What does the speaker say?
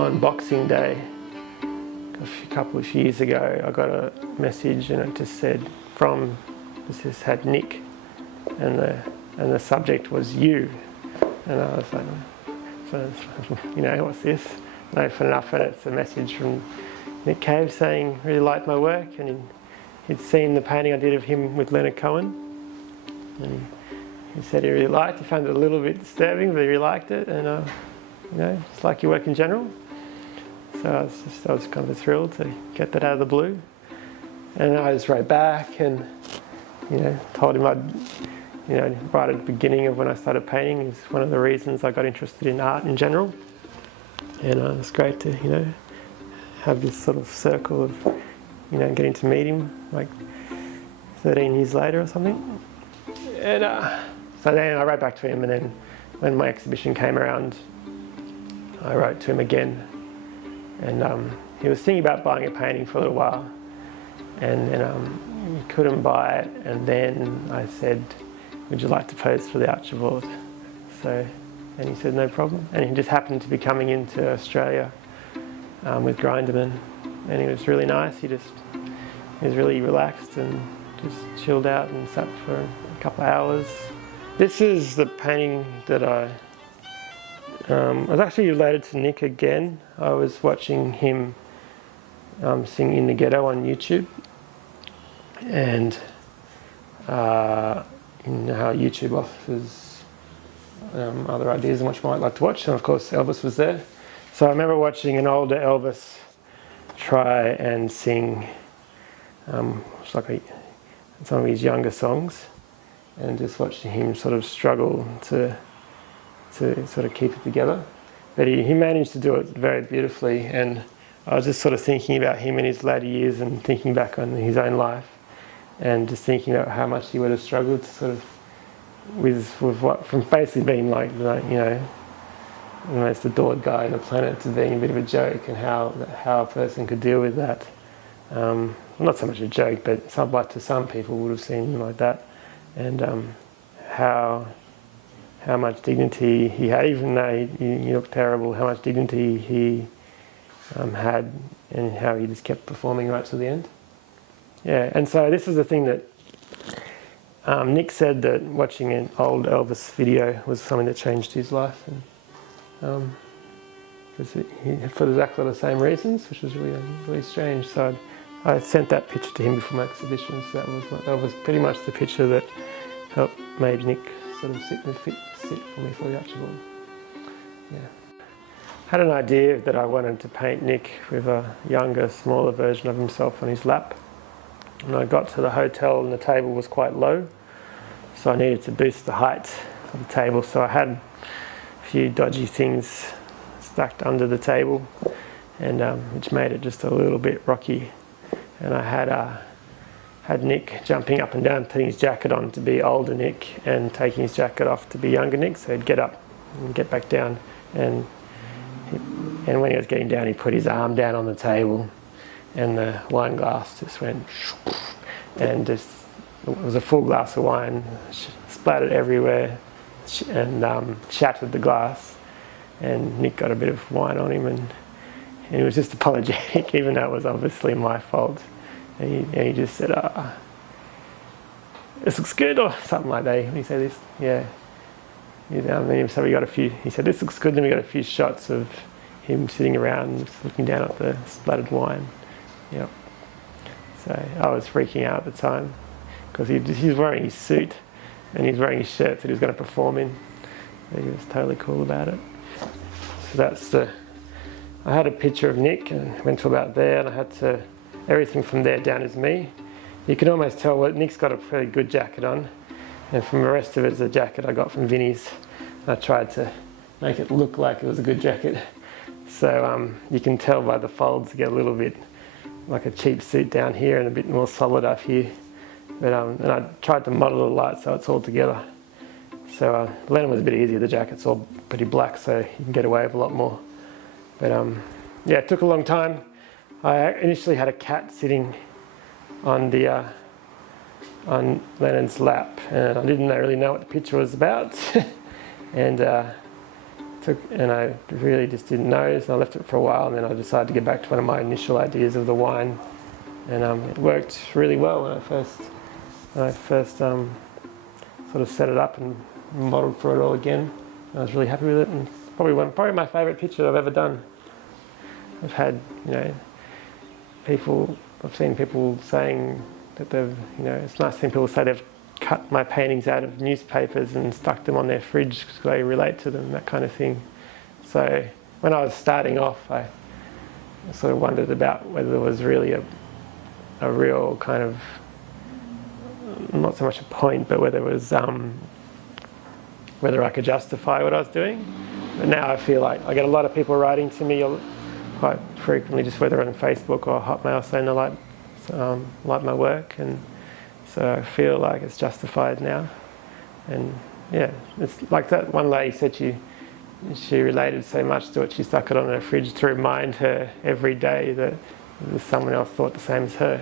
on Boxing Day, a couple of years ago, I got a message and it just said this just had Nick, and the subject was you, and I was like, so, you know, what's this? And I opened it up and it's a message from Nick Cave saying really liked my work, and he'd seen the painting I did of him with Leonard Cohen, and he said he really liked it. He found it a little bit disturbing, but he really liked it, and you know, just like your work in general. So I was kind of thrilled to get that out of the blue. And I just wrote back and, you know, told him I'd, you know, right at the beginning of when I started painting is one of the reasons I got interested in art in general. And it's great to, you know, have this sort of circle of, you know, getting to meet him like 13 years later or something. And so then I wrote back to him, and then when my exhibition came around, I wrote to him again. And he was thinking about buying a painting for a little while, and then he couldn't buy it, and then I said, would you like to pose for the Archibald? So, and he said no problem, and he just happened to be coming into Australia with Grinderman, and he was really nice. He was really relaxed and just chilled out and sat for a couple of hours. This is the painting that I was actually related to Nick again. I was watching him sing In the Ghetto on YouTube, and you know how YouTube offers other ideas on what you might like to watch, and of course Elvis was there. So I remember watching an older Elvis try and sing some of his younger songs, and just watching him sort of struggle to sort of keep it together. But he managed to do it very beautifully, and I was just sort of thinking about him in his later years and thinking back on his own life, and just thinking about how much he would have struggled to sort of with what, from basically being like, you know, the most adored guy on the planet to being a bit of a joke, and how a person could deal with that. Not so much a joke, but to some people would have seen him like that, and how much dignity he had, even though he looked terrible, how much dignity he had, and how he just kept performing right to the end. Yeah, and so this is the thing that Nick said, that watching an old Elvis video was something that changed his life, and for exactly the same reasons, which was really strange. So I sent that picture to him before my exhibition, so that was pretty much the picture that made Nick sort of sit for me for the Archibald. Yeah. I had an idea that I wanted to paint Nick with a younger, smaller version of himself on his lap. And I got to the hotel and the table was quite low, so I needed to boost the height of the table. So I had a few dodgy things stacked under the table, and which made it just a little bit rocky. And I had Nick jumping up and down, putting his jacket on to be older Nick, and taking his jacket off to be younger Nick. So he'd get up and get back down, and when he was getting down, he put his arm down on the table, and the wine glass just went, and it was a full glass of wine, splattered everywhere, and shattered the glass. And Nick got a bit of wine on him, and he was just apologetic, even though it was obviously my fault. And he just said, "This looks good," or something like that. He said this, yeah. So we got he said, "This looks good," then we got a few shots of him sitting around looking down at the splattered wine. Yep. So I was freaking out at the time, because he's wearing his suit and he's wearing his shirt that he was going to perform in. And he was totally cool about it. So I had a picture of Nick and went to about there, and I had everything from there down is me. You can almost tell Nick's got a pretty good jacket on, and from the rest of it is a jacket I got from Vinnie's. I tried to make it look like it was a good jacket. So you can tell by the folds get a little bit like a cheap suit down here and a bit more solid up here. But and I tried to model the light so it's all together. So Lennon was a bit easier. The jacket's all pretty black, so you can get away with a lot more. But yeah, it took a long time. I initially had a cat sitting on Lennon's lap, and I didn't really know what the picture was about. And and I really just didn't know, so I left it for a while, and then I decided to get back to one of my initial ideas of the wine, and it worked really well when I first sort of set it up and modelled for it all again. I was really happy with it, and probably my favourite picture I've ever done. I've had, I've seen people saying that it's nice seeing people say they've cut my paintings out of newspapers and stuck them on their fridge because they relate to them, that kind of thing. So when I was starting off, I sort of wondered about whether there was really a real kind of, not so much a point, but whether it was, whether I could justify what I was doing. But now I feel like I get a lot of people writing to me quite frequently, just whether on Facebook or Hotmail, saying they like my work, and so I feel like it's justified now. And yeah, it's like that one lady said she related so much to it, she stuck it on her fridge to remind her every day that someone else thought the same as her.